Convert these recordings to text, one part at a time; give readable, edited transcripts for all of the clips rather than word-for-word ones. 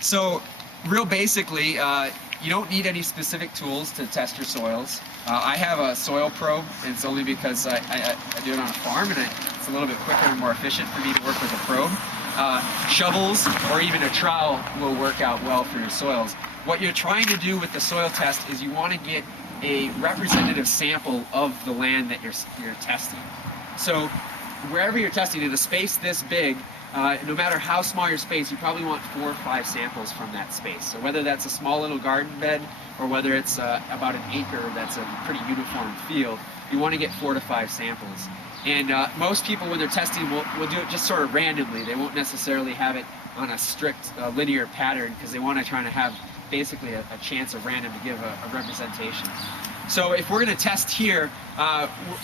So real basically, you don't need any specific tools to test your soils. I have a soil probe, and it's only because I do it on a farm, and it's a little bit quicker and more efficient for me to work with a probe. Shovels or even a trowel will work out well for your soils. What you're trying to do with the soil test is you want to get a representative sample of the land that you're testing. So wherever you're testing, in a space this big, no matter how small your space, you probably want 4 or 5 samples from that space. So whether that's a small little garden bed or whether it's about an acre that's a pretty uniform field, you want to get 4 to 5 samples. And most people, when they're testing, will do it just sort of randomly. They won't necessarily have it on a strict linear pattern because they want to try to have basically a chance of random to give a representation. So if we're going to test here,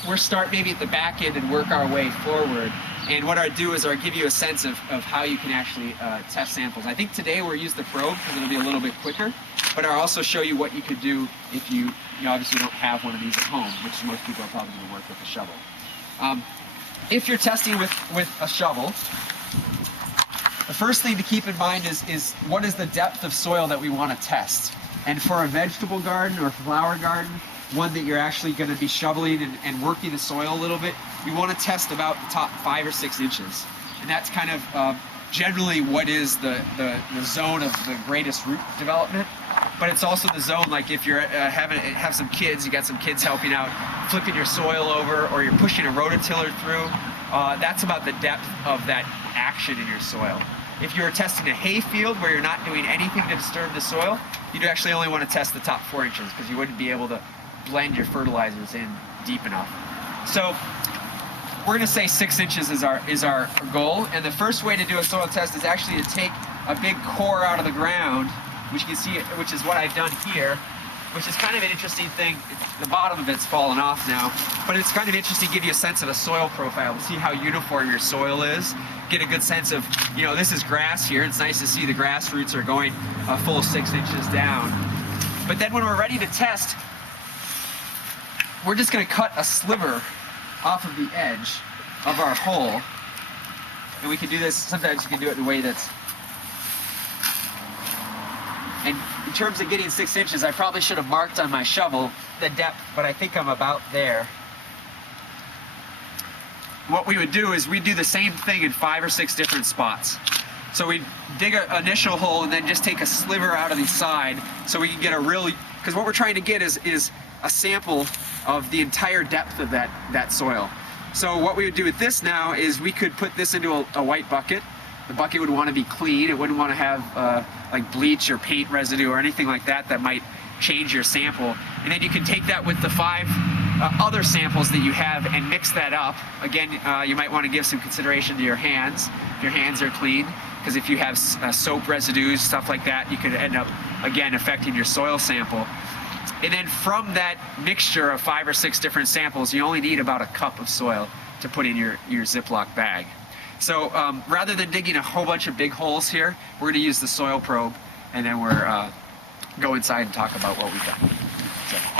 we'll start maybe at the back end and work our way forward. And what I'll do is I'll give you a sense of how you can actually test samples. I think today we'll use the probe because it'll be a little bit quicker, but I'll also show you what you could do if you obviously don't have one of these at home, which most people are probably going to work with a shovel. If you're testing with a shovel, the first thing to keep in mind is what is the depth of soil that we want to test. And for a vegetable garden or flower garden, one that you're actually going to be shoveling and working the soil a little bit, you want to test about the top 5 or 6 inches. And that's kind of generally what is the zone of the greatest root development. But it's also the zone, like if you're have some kids, you got some kids helping out, flipping your soil over, or you're pushing a rototiller through, that's about the depth of that action in your soil. If you're testing a hay field where you're not doing anything to disturb the soil, you'd actually only want to test the top 4 inches because you wouldn't be able to blend your fertilizers in deep enough. So we're going to say 6 inches is our goal, and the first way to do a soil test is actually to take a big core out of the ground, which you can see, which is what I've done here, which is kind of an interesting thing. The bottom of it's fallen off now, but it's kind of interesting to give you a sense of a soil profile, to see how uniform your soil is, get a good sense of, this is grass here. It's nice to see the grass roots are going a full 6 inches down. But then when we're ready to test, we're just going to cut a sliver off of the edge of our hole. And we can do this, sometimes you can do it in a way that's, and in terms of getting 6 inches, I probably should have marked on my shovel the depth, but I think I'm about there. What we would do is we'd do the same thing in 5 or 6 different spots. So we'd dig an initial hole and then just take a sliver out of the side so we can get a really, because what we're trying to get is a sample of the entire depth of that soil. So what we would do with this now is we could put this into a white bucket. The bucket would want to be clean. It wouldn't want to have like bleach or paint residue or anything like that might change your sample. And then you can take that with the 5 other samples that you have and mix that up. Again, you might want to give some consideration to your hands, if your hands are clean, because if you have soap residues, stuff like that, you could end up, again, affecting your soil sample. And then from that mixture of 5 or 6 different samples, you only need about a cup of soil to put in your Ziploc bag. So rather than digging a whole bunch of big holes here, we're going to use the soil probe, and then we're go inside and talk about what we've done. So.